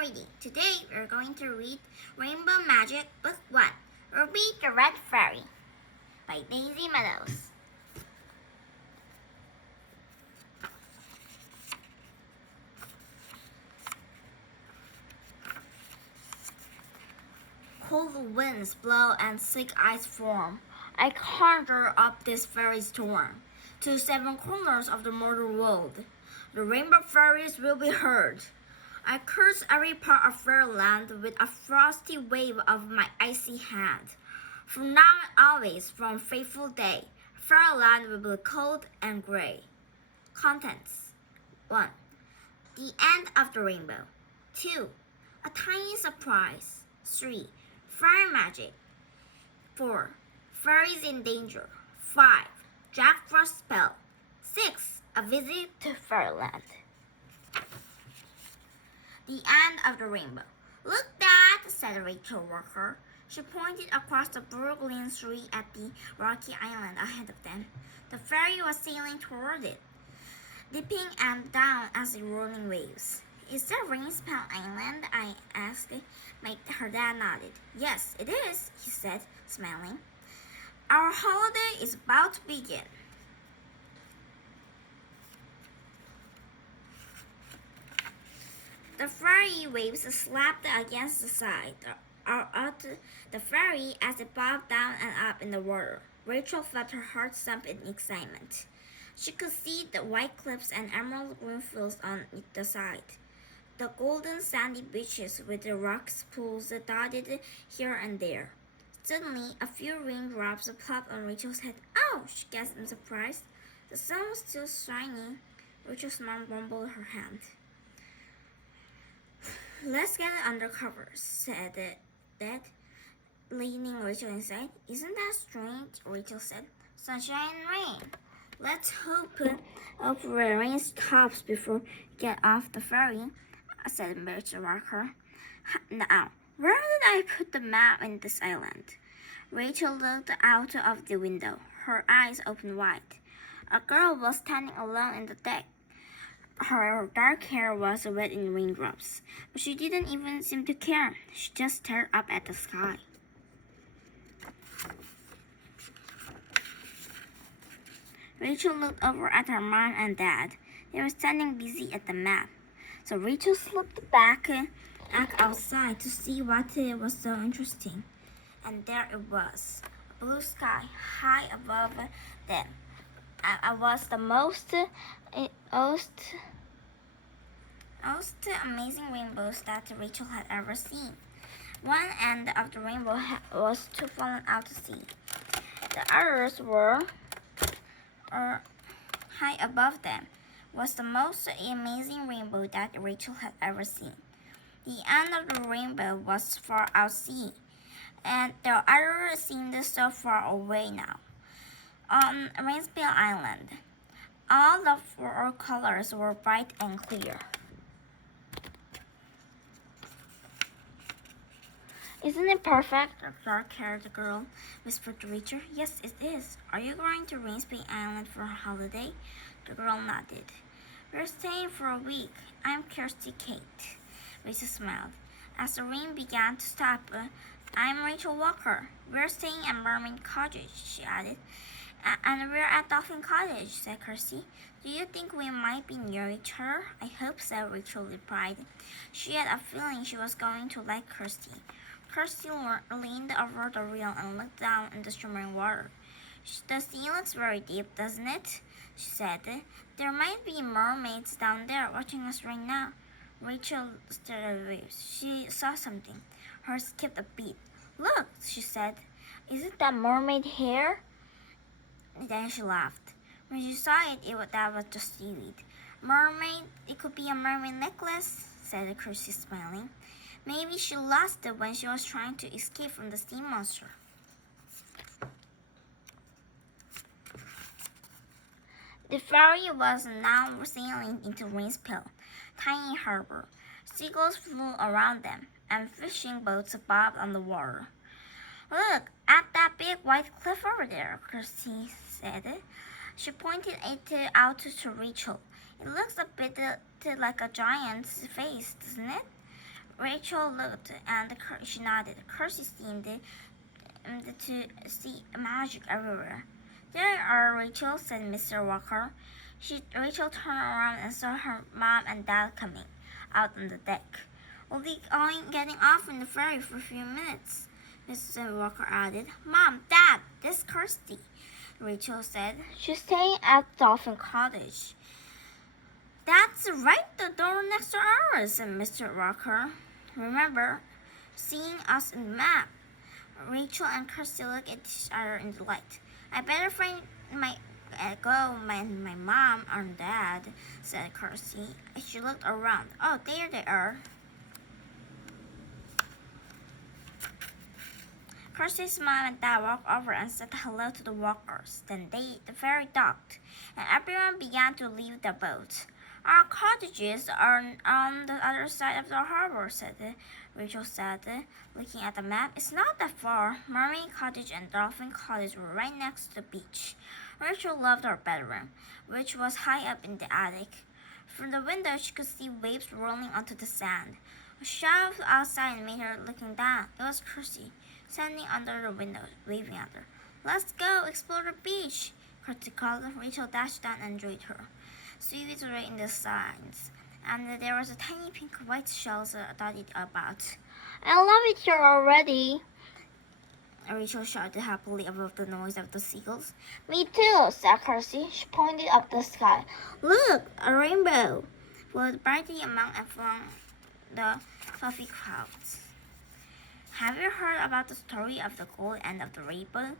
reading. Today we're going to read Rainbow Magic Book 1, Ruby the Red Fairy by Daisy Meadows. Cold winds blow and thick ice form. I conjure up this fairy storm to 7 corners of the mortal world. The rainbow fairies will be heard. I curse every part of fairyland with a frosty wave of my icy hand. From now and always, from fateful day, fairyland will be cold and gray. Contents: 1. The end of the rainbow. 2. A tiny surprise. 3. Fairy magic. 4. Fairies in danger. 5. Jack Frost spell. 6. A visit to fairyland. The end of the rainbow. Look, Dad, said Rachel Walker. She pointed across the Brooklyn Street at the rocky island ahead of them. The ferry was sailing toward it, dipping and down as the rolling waves. Is that Rainspell Island? I asked. Her dad nodded. Yes, it is, he said, smiling. Our holiday is about to begin. The ferry waves slapped against the side of the ferry as it bobbed down and up in the water. Rachel felt her heart thump in excitement. She could see the white cliffs and emerald green fields on the side, the golden sandy beaches with the rocks pools dotted here and there. Suddenly, a few raindrops plopped on Rachel's head. Oh, she gasped in surprise. The sun was still shining. Rachel's mom rumbled her hand. Let's get it under cover, said Dad, leading Rachel inside. Isn't that strange? Rachel said. Sunshine and rain. Let's hope the rain stops before we get off the ferry, said Rachel Walker. Now, where did I put the map in this island? Rachel looked out of the window, her eyes open wide. A girl was standing alone in the deck. Her dark hair was wet in raindrops, but she didn't even seem to care. She just stared up at the sky. Rachel looked over at her mom and dad. They were standing busy at the map. So Rachel slipped back outside to see what was so interesting. And there it was, a blue sky high above them. It was the most amazing rainbows that Rachel had ever seen. One end of the rainbow was too fallen out to sea. The others were high above them. Was the most amazing rainbow that Rachel had ever seen. The end of the rainbow was far out sea, and the others seemed so far away now. On Rainspell Island, all the 4 colors were bright and clear. Isn't it perfect? The dark-haired girl whispered to Rachel. Yes, it is. Are you going to Rainspell Island for a holiday? The girl nodded. We're staying for a week. I'm Kirsty Kate. Rachel smiled. As the rain began to stop, I'm Rachel Walker. We're staying at Mermaid Cottage, she added. And we're at Dolphin Cottage, said Kirsty. Do you think we might be near each other? I hope so, Rachel replied. She had a feeling she was going to like Kirsty. Kirsty leaned over the rail and looked down in the shimmering water. The sea looks very deep, doesn't it? She said. There might be mermaids down there watching us right now. Rachel stared at the waves. She saw something. Hers skipped a beat. Look, she said. Isn't that mermaid hair? Then she laughed. When she saw it, that was just seaweed. Mermaid, it could be a mermaid necklace, said Kirsty, smiling. Maybe she lost it when she was trying to escape from the sea monster. The ferry was now sailing into Rainspell, tiny harbor. Seagulls flew around them, and fishing boats bobbed on the water. Look at that big white cliff over there, Kirsty said. She pointed it out to Rachel. It looks a bit like a giant's face, doesn't it? Rachel looked and she nodded. Kirsty seemed to see magic everywhere. There you are, Rachel, said Mr. Walker. Rachel turned around and saw her mom and dad coming out on the deck. We'll be getting off in the ferry for a few minutes, Mr. Walker added. Mom, Dad, this is Kirsty, Rachel said. She's staying at Dolphin Cottage. That's right, the door next to ours, said Mr. Walker. Remember seeing us in the map. Rachel and Kirsty looked at each other in delight. I better find my mom and dad, said Kirsty. She looked around. Oh, there they are. Kirsty's mom and dad walked over and said hello to the walkers. Then the ferry docked, and everyone began to leave the boat. Our cottages are on the other side of the harbor, Rachel said, looking at the map. It's not that far. Mermaid Cottage and Dolphin Cottage were right next to the beach. Rachel loved her bedroom, which was high up in the attic. From the window, she could see waves rolling onto the sand. A shadow outside made her looking down. It was Kirsty, standing under the window, waving at her. Let's go explore the beach, Kirsty called. Rachel dashed down and joined her. Seaweeds were in the signs, and there was a tiny pink white shells dotted about. I love it here already, Rachel shouted happily above the noise of the seagulls. Me too, said Kirsty. She pointed up the sky. Look, a rainbow! Floated brightly among the fluffy clouds. Have you heard about the story of the gold end of the rainbow?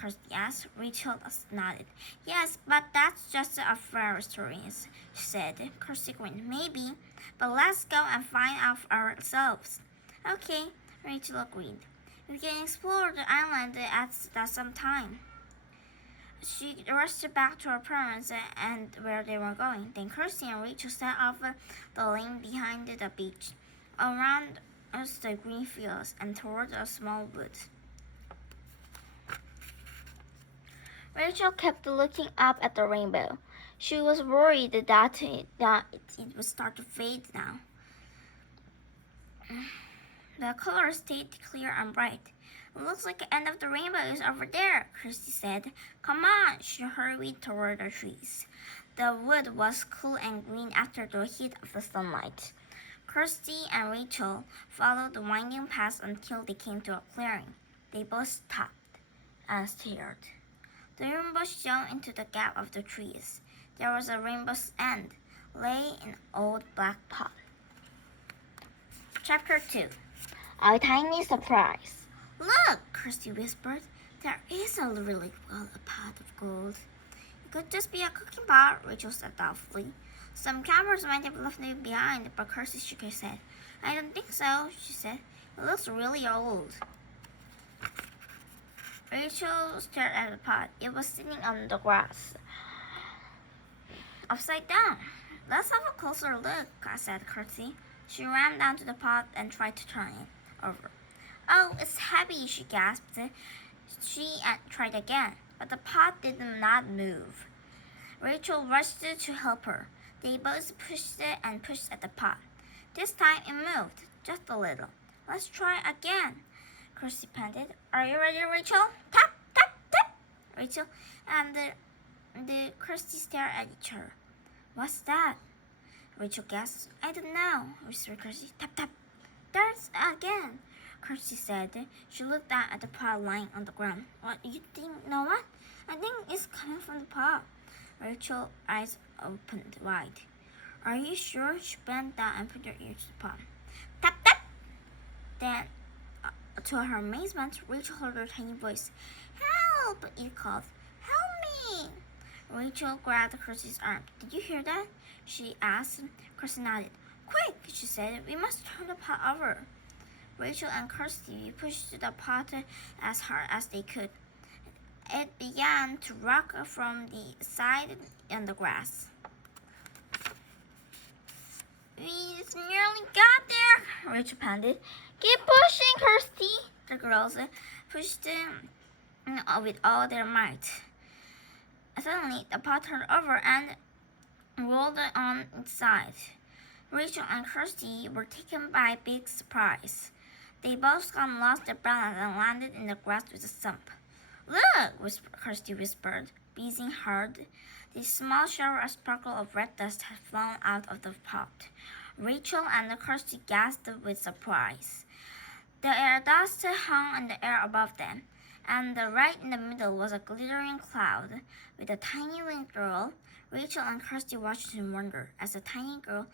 Kirsty asked. Rachel nodded. Yes, but that's just a fairy story, she said. Kirsty grinned. Maybe, but let's go and find out for ourselves. Okay, Rachel agreed. We can explore the island at some time. She rushed back to her parents and where they were going. Then Kirsty and Rachel set off the lane behind the beach, around the green fields, and toward a small wood. Rachel kept looking up at the rainbow. She was worried that it would start to fade now. The colors stayed clear and bright. It looks like the end of the rainbow is over there, Kirsty said. Come on, she hurried toward the trees. The wood was cool and green after the heat of the sunlight. Kirsty and Rachel followed the winding path until they came to a clearing. They both stopped and stared. The rainbow shone into the gap of the trees. There was a rainbow's end, lay in an old black pot. Chapter 2. A Tiny Surprise. Look, Kirsty whispered. There is a really a pot of gold. It could just be a cooking pot, Rachel said doubtfully. Some campers might have left it behind, but Kirsty shook her head. I don't think so, she said. It looks really old. Rachel stared at the pot. It was sitting on the grass, upside down. Let's have a closer look, said Kirsty. She ran down to the pot and tried to turn it over. Oh, it's heavy, she gasped. She tried again, but the pot did not move. Rachel rushed to help her. They both pushed it and pushed at the pot. This time it moved, just a little. Let's try again, Kirsty panted. Are you ready, Rachel? Tap, tap, tap! Rachel and the Kirsty stared at each other. What's that? Rachel gasped. I don't know, whispered Kirsty. Tap, tap. There's again, Kirsty said. She looked down at the pot lying on the ground. What, you think, know what? I think it's coming from the pot. Rachel's eyes opened wide. Are you sure? She bent down and put her ear to the pot. Tap, tap! Then, to her amazement, Rachel heard her tiny voice. Help! It called. Help me! Rachel grabbed Kirsty's arm. Did you hear that? She asked. Kirsty nodded. Quick, she said. We must turn the pot over. Rachel and Kirsty pushed the pot as hard as they could. It began to rock from the side in the grass. We nearly got there, Rachel panted. Keep pushing, Kirsty. The girls pushed with all their might. Suddenly, the pot turned over and rolled on its side. Rachel and Kirsty were taken by a big surprise. They both lost their balance and landed in the grass with a thump. Look, Kirsty whispered, breathing hard. The small shower of sparkle of red dust had flown out of the pot. Rachel and Kirsty gasped with surprise. The air dust hung in the air above them, and right in the middle was a glittering cloud with a tiny winged girl. Rachel and Kirsty watched in wonder as the tiny girl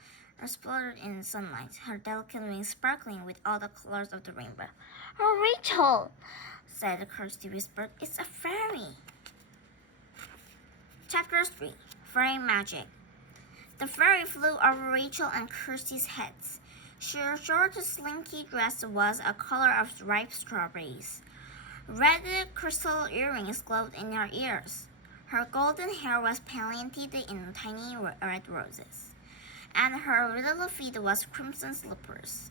exploded in the sunlight, her delicate wings sparkling with all the colors of the rainbow. Oh, Rachel, said Kirsty whispered, it's a fairy. Chapter 3 Fairy Magic. The fairy flew over Rachel and Kirsty's heads. Her short, slinky dress was a color of ripe strawberries. Red crystal earrings glowed in her ears. Her golden hair was painted in tiny red roses, and her little feet was crimson slippers.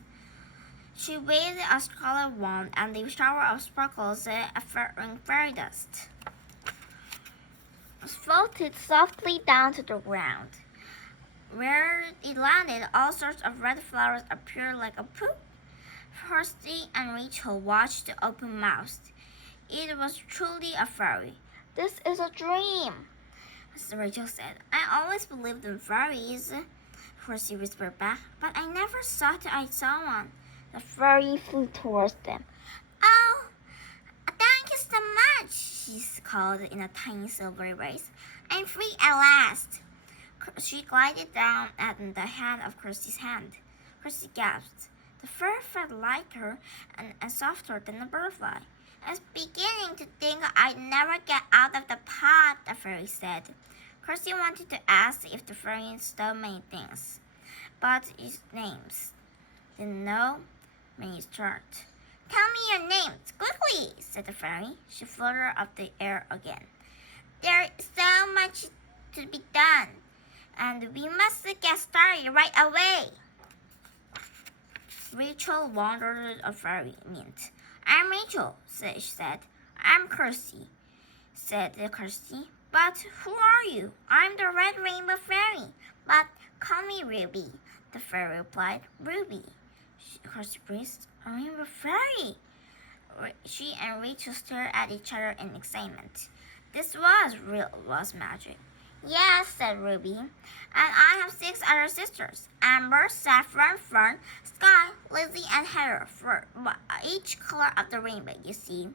She waved a scarlet wand, and the shower of sparkles and fairy dust floated softly down to the ground. Where it landed, all sorts of red flowers appeared like a poof. Kirsty and Rachel watched open-mouthed. It was truly a fairy. This is a dream, Rachel said. I always believed in fairies, Kirsty whispered back, but I never thought I saw one. The fairy flew towards them. Oh, thank you so much, she called in a tiny silvery voice. I'm free at last. She glided down at the hand of Kirsty's hand. Kirsty gasped. The fur felt lighter and softer than a butterfly. I was beginning to think I'd never get out of the pot, the fairy said. Kirsty wanted to ask if the fairy stole many things, but its names didn't know when it started. Tell me your names, quickly, said the fairy. She floated up the air again. There is so much to be done, and we must get started right away. Rachel wondered a fairy meant. I'm Rachel, she said. I'm Kirsty, said Kirsty. But who are you? I'm the Red Rainbow Fairy. But call me Ruby, the fairy replied. Ruby, Kirsty breathed. A rainbow fairy. She and Rachel stared at each other in excitement. This was magic. Yes, said Ruby. And I have 6 other sisters. Amber, Saffron, Fern, Sky, Lizzie, and Heather, for each color of the rainbow, you see.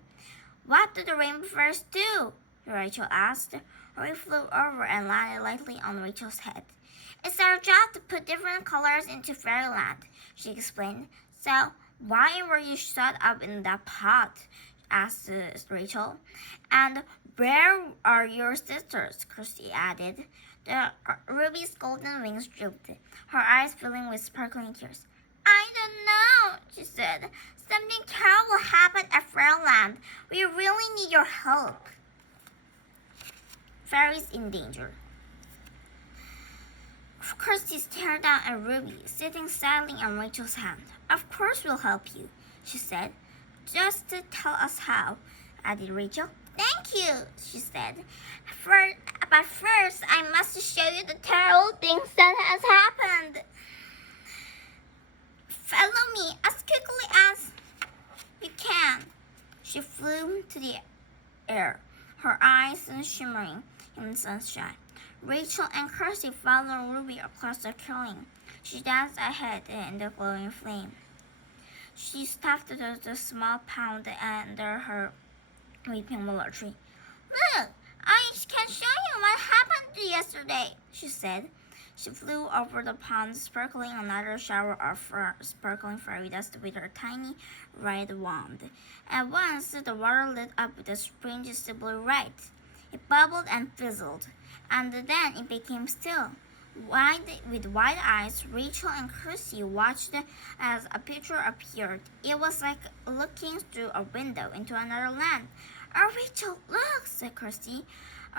What do the rainbow fairies do? Rachel asked. Ruby flew over and landed lightly on Rachel's head. It's our job to put different colors into fairyland, she explained. So, why were you shut up in that pot? Asked Rachel. And where are your sisters? Kirsty added. Ruby's golden wings drooped, her eyes filling with sparkling tears. I don't know, she said. Something terrible happened at Fairyland. We really need your help. Fairies in danger. Kirsty stared down at Ruby, sitting sadly on Rachel's hand. Of course we'll help you, she said. Just to tell us how, added Rachel. Thank you, she said. But first, I must show you the terrible things that has happened. Follow me as quickly as you can. She flew to the air, her eyes shimmering in the sunshine. Rachel and Kirsty followed Ruby across the clearing. She danced ahead in the glowing flame. She stopped at the small pond under her weeping willow tree. Look, I can show you what happened yesterday, she said. She flew over the pond, sparkling another shower of sparkling fairy dust with her tiny red wand. At once, the water lit up with a strangest blue light. It bubbled and fizzled, and then it became still. With wide eyes, Rachel and Kirsty watched as a picture appeared. It was like looking through a window into another land. Oh, Rachel, look, said Kirsty.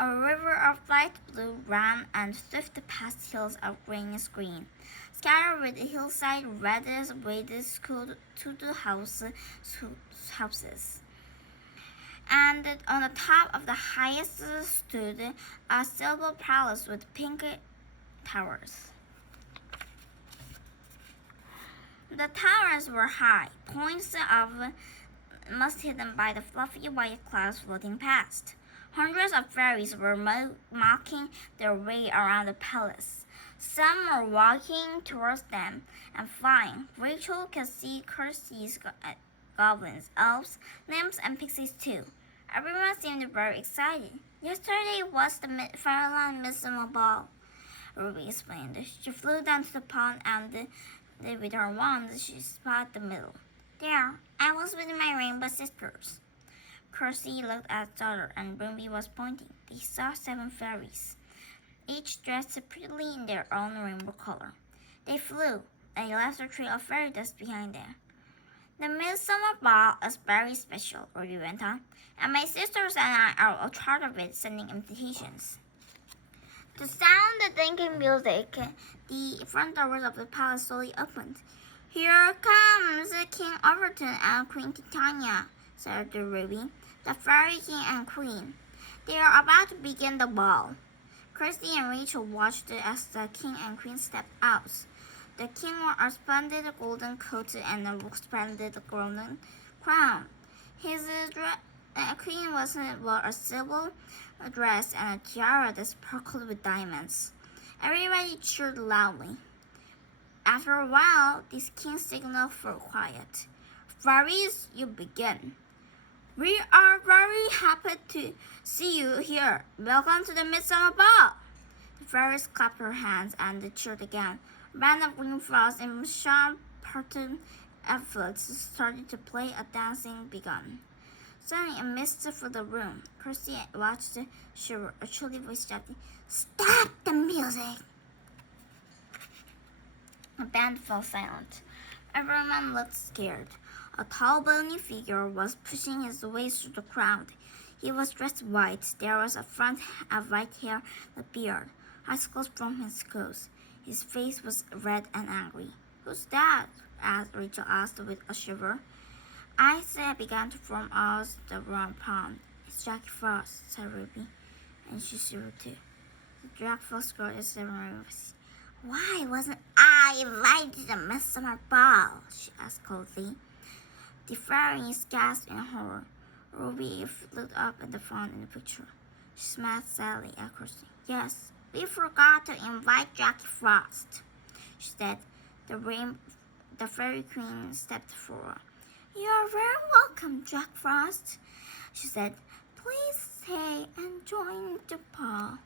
A river of light blue ran and swift past hills of greenish green. Scattered with hillside reddish waves to the houses. And on the top of the highest stood a silver palace with pink towers. The towers were high, points of mist hidden by the fluffy white clouds floating past. Hundreds of fairies were mocking their way around the palace. Some were walking towards them and flying. Rachel could see Kirsty's goblins, elves, nymphs, and pixies too. Everyone seemed very excited. Yesterday was the Fairyland Midsummer Ball, Ruby explained. She flew down to the pond and with her wand she spotted the middle. There, I was with my rainbow sisters. Kirsty looked at his daughter, and Ruby was pointing. They saw 7 fairies, each dressed prettily in their own rainbow color. They flew. They left a trail of fairy dust behind them. The Midsummer Ball is very special, Ruby went on, and my sisters and I are a part of it, sending invitations. To sound the thinking music, the front doors of the palace slowly opened. Here comes King Overton and Queen Titania, said Ruby, the fairy king and queen. They are about to begin the ball. Kirsty and Rachel watched as the king and queen stepped out. The king wore a splendid golden coat and a splendid golden crown. His queen wore a silver dress and a tiara that sparkled with diamonds. Everybody cheered loudly. After a while, this king signaled for quiet. Fairies, you begin. We are very happy to see you here. Welcome to the Midsummer Ball. The fairies clapped their hands and cheered again. A band of green frogs and champagne flutes started to play. A dancing begun. Suddenly, a mist filled the room. Kirsty watched the shiver. A chilly voice shouted, "Stop the music!" The band fell silent. Everyone looked scared. A tall, bony figure was pushing his way through the crowd. He was dressed white. There was a front of white hair and a beard, icicles from his clothes. His face was red and angry. "Who's that?" Rachel asked with a shiver. Ice began to form out the round pond. "It's Jackie Frost," said Ruby, and she shivered too. The Jack Frost girl is 7 rivers. "Why wasn't I invited to the Midsummer Ball?" she asked coldly. The fairies gasped in horror. Ruby looked up at the fawn in the picture. She smiled sadly at Kirsty. "Yes, we forgot to invite Jackie Frost," she said. The fairy queen stepped forward. "You are very welcome, Jack Frost," she said. "Please stay and join the ball."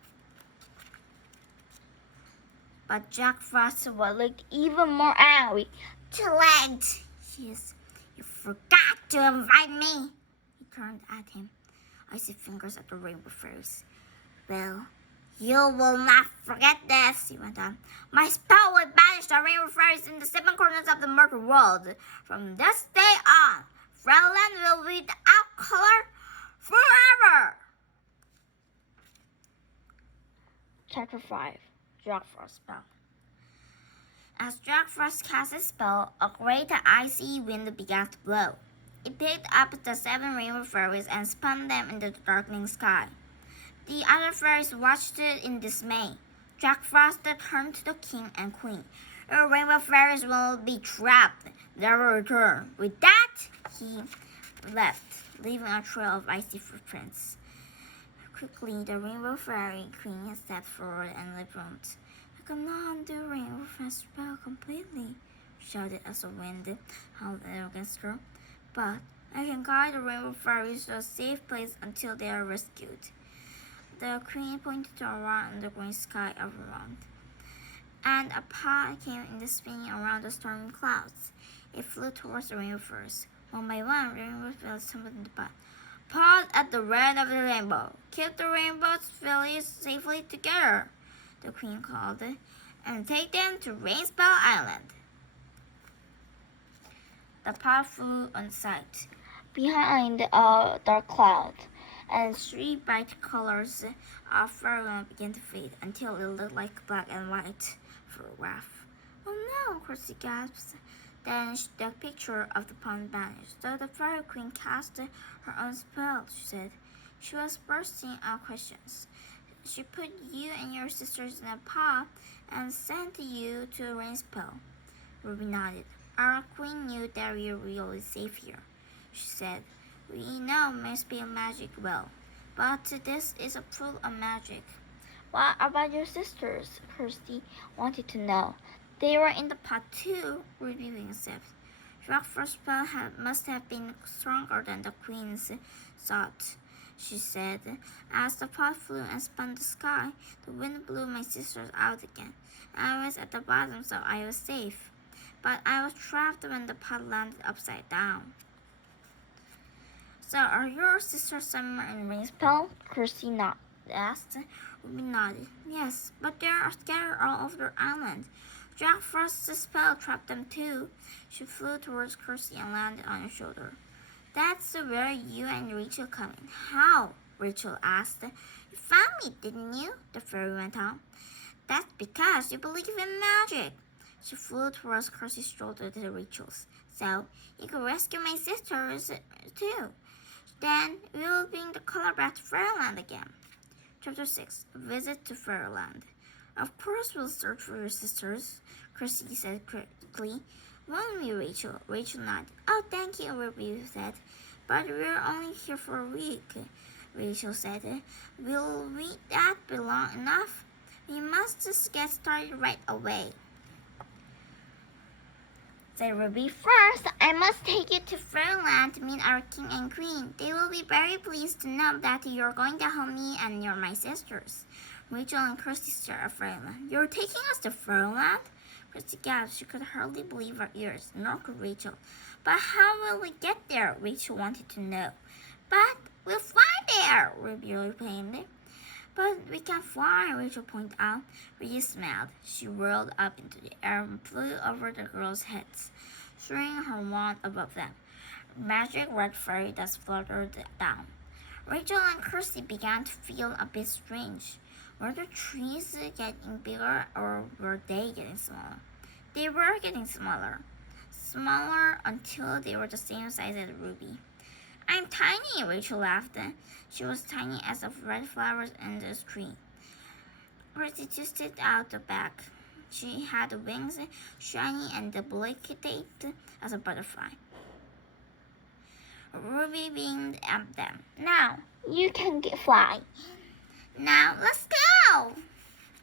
But Jack Frost looked even more angry. "Too late," she hissed. "You forgot to invite me." He turned at him, icy fingers at the rainbow fairies. "Well, you will not forget this," he went on. "My spell will banish the rainbow fairies in the 7 corners of the murky world. From this day on, Fairyland will be without color forever." Chapter 5. Jack Frost Spell. As Jack Frost cast his spell, a great icy wind began to blow. It picked up the 7 rainbow fairies and spun them in the darkening sky. The other fairies watched it in dismay. Jack Frost turned to the king and queen. "Your rainbow fairies will be trapped. Never return." With that, he left, leaving a trail of icy footprints. Quickly, the rainbow fairy queen stepped forward and lipped. "I cannot undo rainbow fairy spell completely," she shouted as the wind howled against her. "But I can guide the rainbow fairies to a safe place until they are rescued." The queen pointed to a round in the green sky around, and a pod came in the spinning around the stormy clouds. It flew towards the rainbow fairies. One by one, rainbow fairies tumbled in the pod. "Pod at the end of the rainbow. Keep the rainbow fairies safely together," the queen called, "and take them to Rainspell Island." The pod flew on sight behind a dark cloud, and 3 bright colors of Fairyland began to fade until it looked like black and white photograph. "Oh no!" Kirsty gasped. Then the picture of the pond vanished. So the fairy queen cast her own spell, she said. She was bursting out questions. "She put you and your sisters in a pot and sent you to a rain spell." Ruby nodded. Our queen knew that we were really safe here, she said. We know Miss Pale magic well, but this is a proof of magic. What about your sisters? Kirsty wanted to know. They were in the pot too, Ruby said. Rockford's spell must have been stronger than the queen's thought, she said. As the pot flew and spun the sky, the wind blew my sisters out again. I was at the bottom, so I was safe. But I was trapped when the pot landed upside down. So are your sisters Summer and Rain spell? Kirsty asked. Ruby nodded. Yes, but they are scattered all over the island. Jack Frost's spell trapped them too. She flew towards Kirsty and landed on her shoulder. That's where you and Rachel come in. How? Rachel asked. You found me, didn't you? The fairy went on. That's because you believe in magic. She flew towards Kirsty's shoulder to Rachel's. So, you can rescue my sisters too. Then, we will bring the color back to Fairyland again. Chapter 6. Visit to Fairyland. Of course we'll search for your sisters, Kirsty said quickly. Won't we, Rachel? Rachel nodded. Oh, thank you, Ruby said. But we're only here for a week, Rachel said. Will we that be long enough? We must just get started right away, said Ruby. First, I must take you to Fairyland to meet our king and queen. They will be very pleased to know that you're going to help me and you're my sisters. Rachel and Kirsty stared at Fairyland. You're taking us to Fairyland? Kirsty gasped. She could hardly believe her ears, nor could Rachel. But how will we get there? Rachel wanted to know. But we'll fly there, Ruby replied. But we can't fly, Rachel pointed out. Ruby smiled. She whirled up into the air and flew over the girls' heads, swinging her wand above them. Magic red fairy dust fluttered down. Rachel and Kirsty began to feel a bit strange. Were the trees getting bigger or were they getting smaller? They were getting smaller. Smaller until they were the same size as Ruby. I'm tiny, Rachel laughed. She was tiny as the red flowers in the tree. Kirsty twisted out the back. She had wings shiny and delicate as a butterfly. Ruby beamed at them. Now, you can fly. Now, let's go!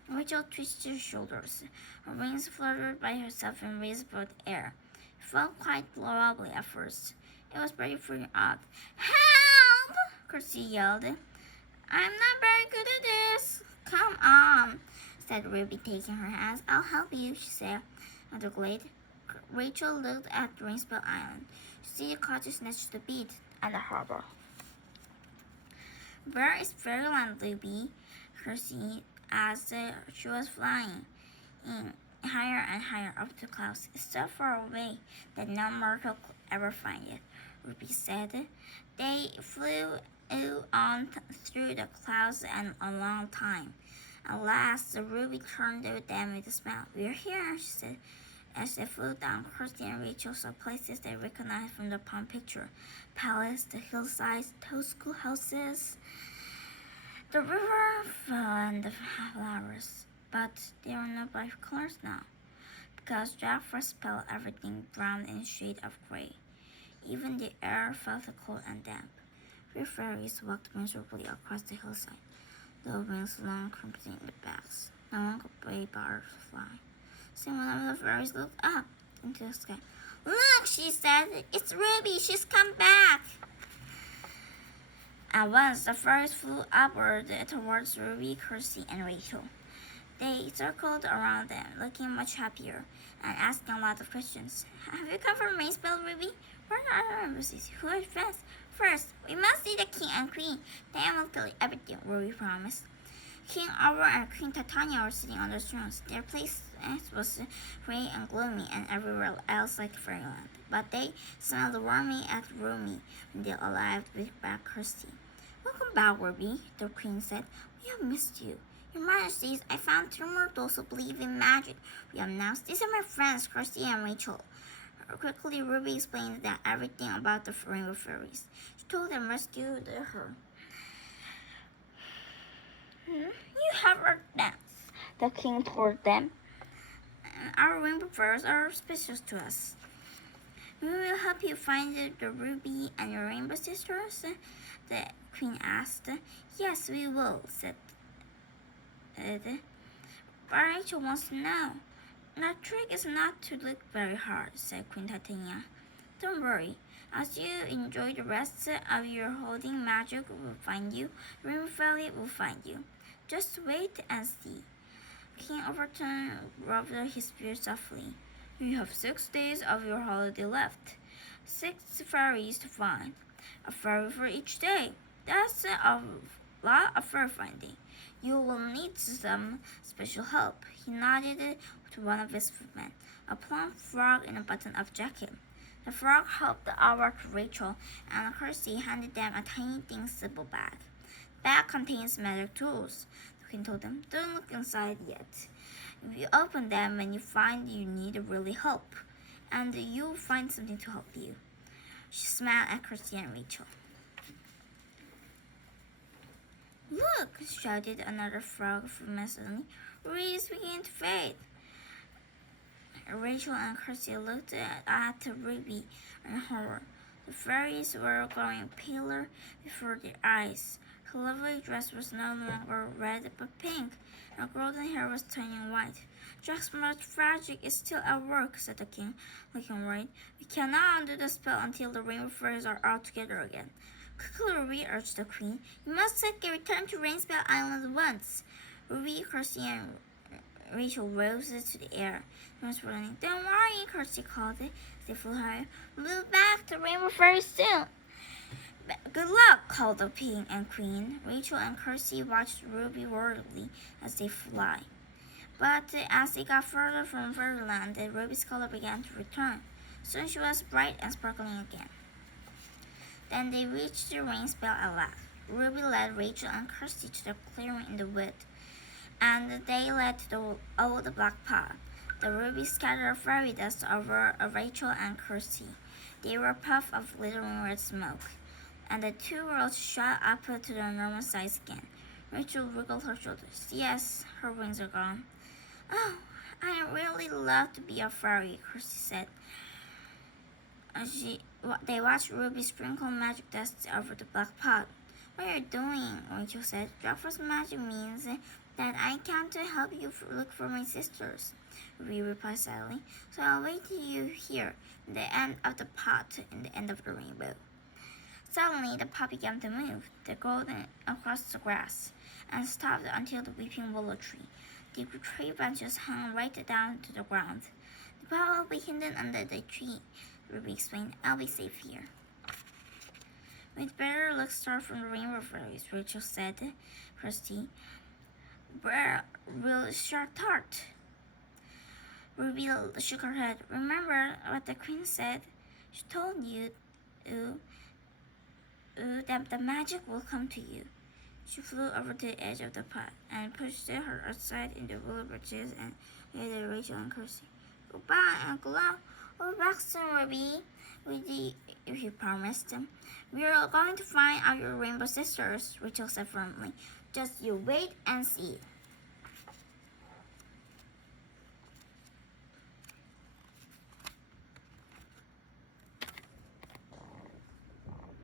Rachel twisted her shoulders. Her wings fluttered by herself and raised above the air. It felt quite wobbly at first. It was pretty freaking out. Help! Kirsty yelled. I'm not very good at this. Come on, said Ruby, taking her hands. I'll help you, she said. At the glade, Rachel looked at Rainspell Island. She see a cottage next to the beach and the harbor. Where is Fairyland, Ruby? Kirsty asked. She was flying in higher and higher up the clouds. It's so far away that no mortal could ever find it, Ruby said. They flew on through the clouds and a long time. At last, Ruby turned to them with a smile. We're here, she said. As they flew down, Kirsty and Rachel saw places they recognized from the palm picture. Palace, the hillsides, those schoolhouses, the river, and the flowers. But they were not bright colors now, because Jack Frost spelled everything brown in a shade of gray. Even the air felt cold and damp. Three fairies walked miserably across the hillside, their wings long crimson in the backs. No one could play bars fly. Soon one of the fairies looked up into the sky. Look, she said, it's Ruby, she's come back. At once, the fairies flew upward towards Ruby, Kirsty, and Rachel. They circled around them, looking much happier, and asking a lot of questions. Have you come from Rainspell, Ruby? Where are our embassies? Who are friends? First, we must see the king and queen. Then I will tell you everything, Ruby promised. King Arbor and Queen Titania were sitting on their thrones. Their place was gray and gloomy and everywhere else like fairyland. But they smelled warmly and roomy when they arrived with back Kirsty. Welcome back, Ruby, the queen said. We have missed you. Your Majesties, I found two mortals who believe in magic. We announced. These are my friends, Kirsty and Rachel. Quickly, Ruby explained that everything about the Rainbow Fairies. She told them rescued her. You have our dance, the king told them. Our rainbow fairies are special to us. We will help you find the Ruby and your Rainbow Sisters, the Queen asked. Yes, we will, said Ed. But Rachel wants to know. The trick is not to look very hard, said Queen Titania. Don't worry. As you enjoy the rest of your holding, magic will find you. Rainbow Valley will find you. Just wait and see. King Overton rubbed his beard softly. You have 6 days of your holiday left. 6 fairies to find. A fairy for each day. That's a lot of fairy finding. You will need some special help. He nodded to one of his footmen, a plump frog in a button-up jacket. The frog helped out Rachel, and Kirsty handed them a tiny thin simple bag. The bag contains magic tools. The queen told them, don't look inside yet. If you open them when you find you need really help, and you'll find something to help you. She smiled at Kirsty and Rachel. Look! Shouted another frog from suddenly. Ruby is beginning to fade. Rachel and Kirsty looked at Ruby in horror. The fairies were growing paler before their eyes. Her lovely dress was no longer red but pink, and her golden hair was turning white. Jack's magic is still at work, said the king, looking worried. We cannot undo the spell until the rainbow fairies are all together again. Quickly, Ruby, urged the queen. You must return to Rainspell Island at once. Ruby, Kirsty, and Rachel rose to the air. Don't worry, Kirsty called it. They flew higher. We'll be back to Rainbow Fairy soon. Good luck, called the king and queen. Rachel and Kirsty watched Ruby worriedly as they fly. But as they got further from Fairyland, Ruby's color began to return. Soon she was bright and sparkling again. Then they reached the rain spell at last. Ruby led Rachel and Kirsty to the clearing in the wood, and they led to the old black pot. The Ruby scattered fairy dust over Rachel and Kirsty. They were a puff of glittering red smoke, and the 2 girls shot up to their normal size again. Rachel wriggled her shoulders. Yes, her wings are gone. Oh, I really love to be a fairy, Kirsty said. They watched Ruby sprinkle magic dust over the black pot. What are you doing? Rachel said. Dropper's magic means that I came to help you look for my sisters, Ruby replied sadly. So I'll wait till you here, the end of the pot and the end of the rainbow. Suddenly, the pot began to move, the golden across the grass, and stopped until the weeping willow tree. The tree branches hung right down to the ground. The pot will be hidden under the tree, Ruby explained. I'll be safe here. We'd better look start from the rainbow fairies, Rachel said. Kirsty, where will shark tart? Ruby shook her head. Remember what the queen said? She told you that the magic will come to you. She flew over to the edge of the pot and pushed her aside in the willow branches and gathered Rachel and Kirsty. Goodbye, Uncle. We'll be back soon, Ruby. If you promised. We are going to find out your rainbow sisters, Rachel said firmly. Just you wait and see.